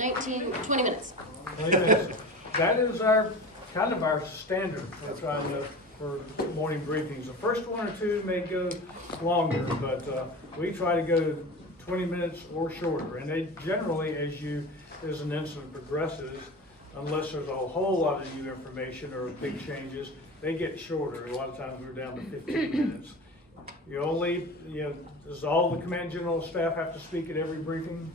20 minutes. 20 minutes. That is our, kind of our standard for morning briefings. The first one or two may go longer, but we try to go 20 minutes or shorter. And they generally, as an incident progresses, unless there's a whole lot of new information or big changes, they get shorter. A lot of times we're down to 15 minutes. Does all the command general staff have to speak at every briefing?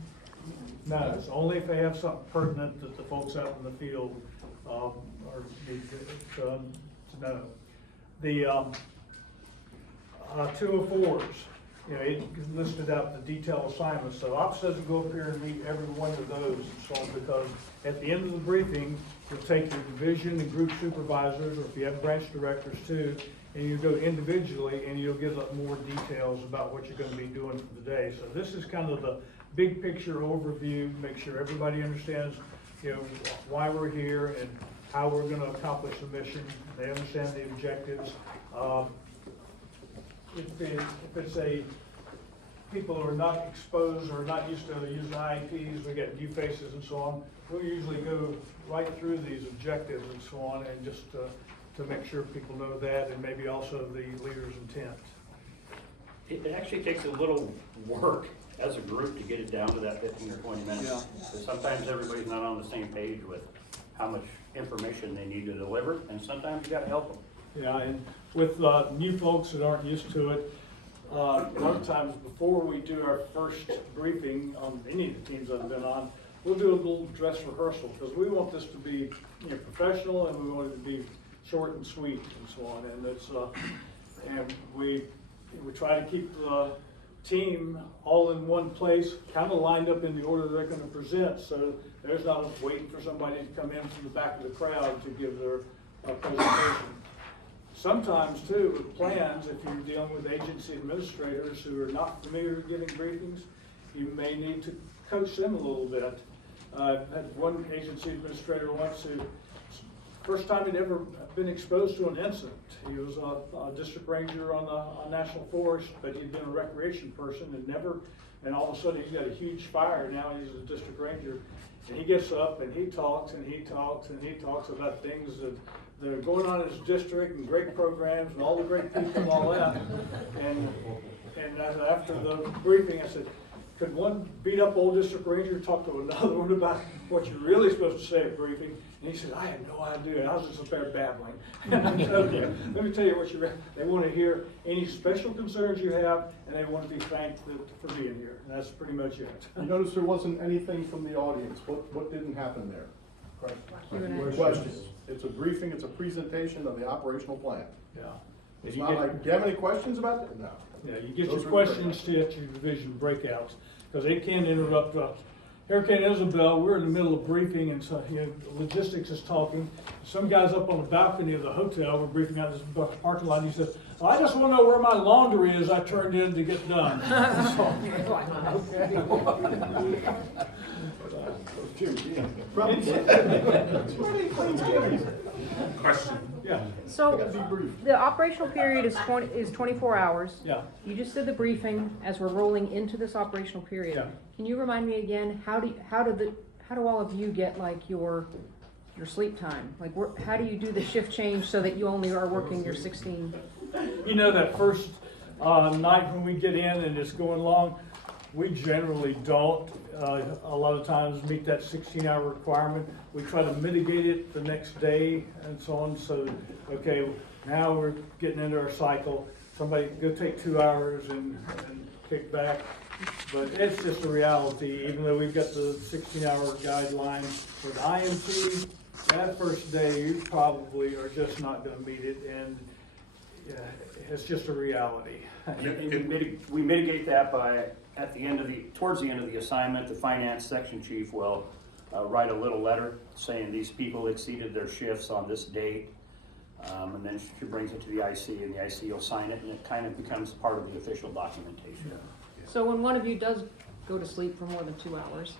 No, it's only if they have something pertinent that the folks out in the field need to know. The 204s, it listed out the detailed assignments. So ops doesn't go up here and meet every one of those and so on, because at the end of the briefing, you'll take your division and group supervisors, or if you have branch directors too, and you go individually and you'll get more details about what you're going to be doing for the day. So this is kind of the big picture overview, make sure everybody understands, why we're here and how we're going to accomplish the mission. They understand the objectives. If it's people who are not exposed or not used to using IEPs, we get new faces and so on, we'll usually go right through these objectives and so on, and just to make sure people know that, and maybe also the leader's intent. It actually takes a little work as a group to get it down to that 15 or 20 minutes. Yeah. Because sometimes everybody's not on the same page with how much information they need to deliver, and sometimes you gotta help them. Yeah, and with new folks that aren't used to it, a lot of times before we do our first briefing on any of the teams I've been on, we'll do a little dress rehearsal, because we want this to be professional, and we want it to be short and sweet and so on. And it's and we try to keep the team all in one place, kind of lined up in the order they're going to present, so there's not waiting for somebody to come in from the back of the crowd to give their presentation. Sometimes too, with plans, if you're dealing with agency administrators who are not familiar with giving briefings, you may need to coach them a little bit. I had one agency administrator once who, first time he'd ever been exposed to an incident. He was a district ranger on the National Forest, but he'd been a recreation person and all of a sudden he's got a huge fire. Now he's a district ranger, and he gets up and he talks and he talks and he talks about things that are going on in his district and great programs and all the great people and all that. And after the briefing, I said, could one beat up old district ranger talk to another one about what you're really supposed to say at briefing? And he said, I had no idea. I was just up there babbling. And I told him, let me tell you what they want to hear any special concerns you have, and they want to be thanked for being here. And that's pretty much it. You notice there wasn't anything from the audience. What didn't happen there? Questions. It's a briefing, it's a presentation of the operational plan. Yeah. It's not like, do you have any questions about it? No. Yeah, you get your questions to at your division breakouts, because they can interrupt. Hurricane Isabel, we're in the middle of briefing, and so logistics is talking. Some guy's up on the balcony of the hotel, we're briefing out this parking lot, and he said, well, I just want to know where my laundry is I turned in to get done. Question. Yeah. So the operational period is 24 hours. Yeah. You just did the briefing as we're rolling into this operational period. Yeah. Can you remind me again, how do all of you get like your sleep time? Like how do you do the shift change so that you only are working your 16? That first night when we get in and it's going long, we generally don't a lot of times meet that 16-hour requirement. We try to mitigate it the next day and so on. So, okay, now we're getting into our cycle. Somebody go take 2 hours and kick back. But it's just a reality, even though we've got the 16-hour guideline. With IMT, that first day you probably are just not going to meet it, and it's just a reality. We mitigate that by, towards the end of the assignment, the finance section chief will write a little letter saying these people exceeded their shifts on this date, and then she brings it to the IC, and the IC will sign it, and it kind of becomes part of the official documentation. Yeah. So when one of you does go to sleep for more than 2 hours,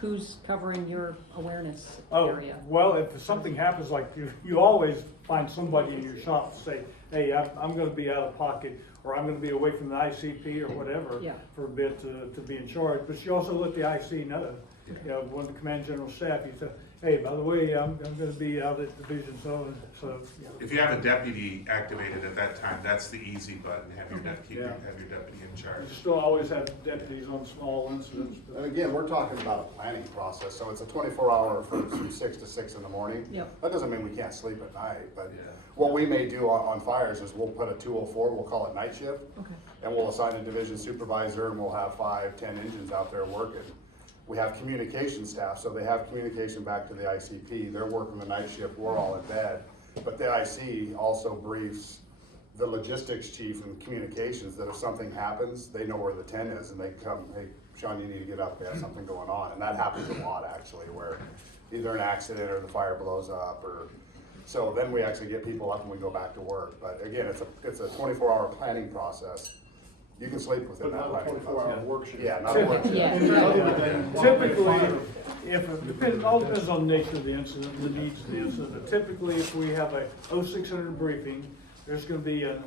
who's covering your awareness area? Well, if something happens, like you always find somebody in your shop to say, hey, I'm going to be out of pocket, or I'm gonna be away from the ICP or whatever Yeah. for a bit to be in charge. But you also let the IC know, you know, when the command general staff, you say, hey, by the way, I'm gonna be out at division so, you know. If you have a deputy activated at that time, that's the easy button, have your deputy, Yeah. have your deputy in charge. You still always have deputies on small incidents. And again, we're talking about a planning process, so it's a 24-hour from 6 to 6 in the morning. Yep. That doesn't mean we can't sleep at night, but Yeah. what we may do on fires is we'll put a 204, we'll call it night shift, Okay. and we'll assign a division supervisor, and we'll have 5, 10 engines out there working. We have communication staff, so they have communication back to the ICP. They're working the night shift, we're all in bed. But the IC also briefs the logistics chief and communications that if something happens, they know where the 10 is and they come, hey, Sean, you need to get up, there's something going on. And that happens a lot actually, where either an accident or the fire blows up or, so then we actually get people up and we go back to work. But again, it's a 24-hour planning process. You can sleep within that planning process. 24-hour work shift. Yeah, not a work shift. Yeah. Typically, all depends on the nature of the incident, the needs of the incident, but typically if we have a 0600 briefing, there's gonna be an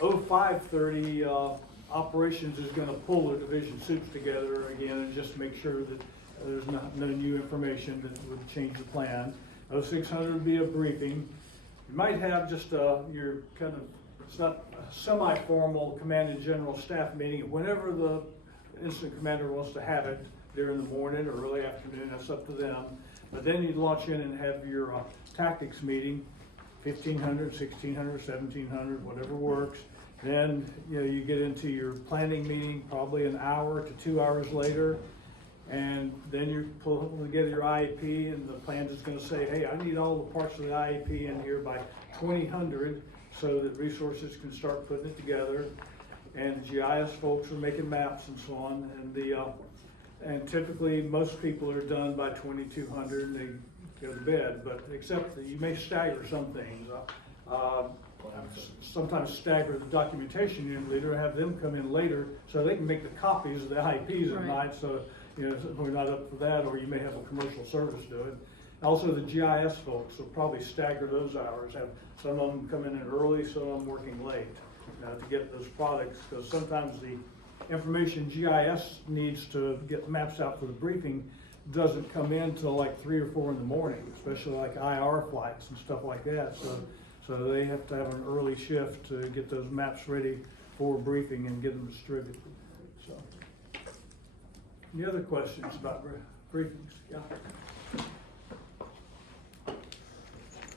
0530, operations is gonna pull the division suits together again and just make sure that there's no new information that would change the plan. 0600 would be a briefing. You might have just, your kind of, it's not a semi-formal command and general staff meeting, whenever the incident commander wants to have it, during the morning or early afternoon, that's up to them. But then you launch in and have your tactics meeting, 1500, 1600, 1700, whatever works. Then, you know, you get into your planning meeting, probably an hour to 2 hours later. And then you're pulling together your IEP and the plan is gonna say, hey, I need all the parts of the IEP in here by 2000 so that resources can start putting it together. And GIS folks are making maps and so on. And typically, most people are done by 2200 and they go to bed, but except that you may stagger some things. Sometimes stagger the documentation unit leader, have them come in later so they can make the copies of the IEPs at Right. night, so, you know, we're not up for that, or you may have a commercial service do it. Also, the GIS folks will probably stagger those hours, have some of them come in early, some of them working late, to get those products, because sometimes the information GIS needs to get maps out for the briefing doesn't come in till like 3 or 4 in the morning, especially like IR flights and stuff like that. So they have to have an early shift to get those maps ready for briefing and get them distributed. So, any other questions about briefings? Yeah.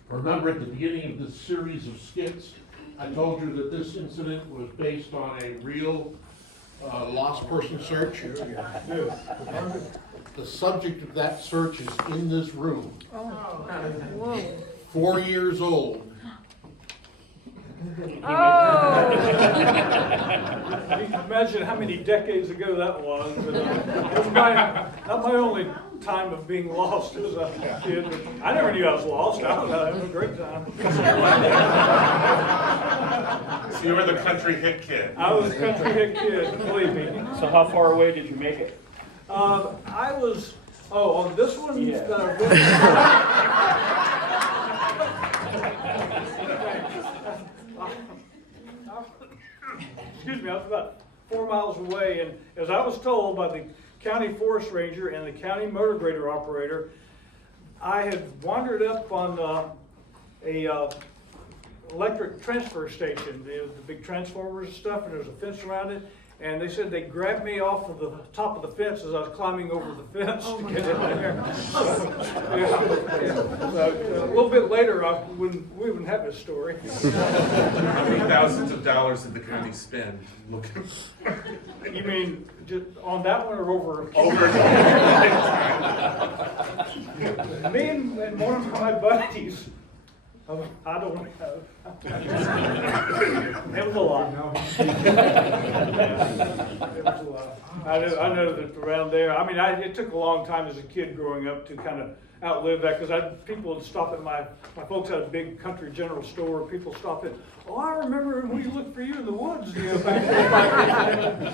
Remember at the beginning of this series of skits, I told you that this incident was based on a real lost person search. The subject of that search is in this room, Oh, whoa. 4 years old. Oh! You can imagine how many decades ago that was. But, it was not my only time of being lost as a kid. I never knew I was lost. I was having a great time. So you were the country hit kid. I was a country hit kid, believe me. So how far away did you make it? I was, on this one? Yeah. Excuse me, I was about 4 miles away, and as I was told by the county forest ranger and the county motor grader operator, I had wandered up on a electric transfer station, the big transformers and stuff, and there's a fence around it. And they said they grabbed me off of the top of the fence as I was climbing over the fence to get in there. So, a little bit later, we wouldn't have this story. How many thousands of dollars did the county spend looking? You mean just on that one or over? Over. Me and one of my buddies, I don't know. It was a lot. It was a lot. I know that around there, I mean, it took a long time as a kid growing up to kind of outlive that, because people would stop at my folks had a big country general store, people stopped at, I remember we looked for you in the woods, back then.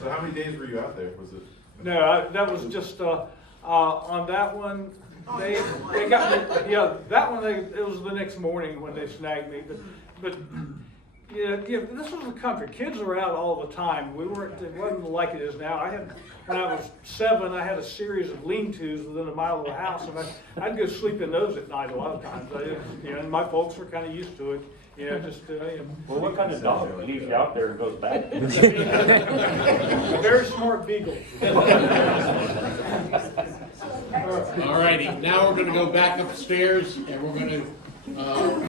So how many days were you out there? Was it? No, that was just, on that one, they got me, yeah, that one, it was the next morning when they snagged me, but Yeah, this was the country. Kids were out all the time. It wasn't like it is now. When I was 7, I had a series of lean-tos within a mile of the house, and I'd go sleep in those at night a lot of times. And my folks were kind of used to it. Well, what kind of dog leaves you out there and goes back? Very smart beagle. All righty, now we're gonna go back upstairs and we're gonna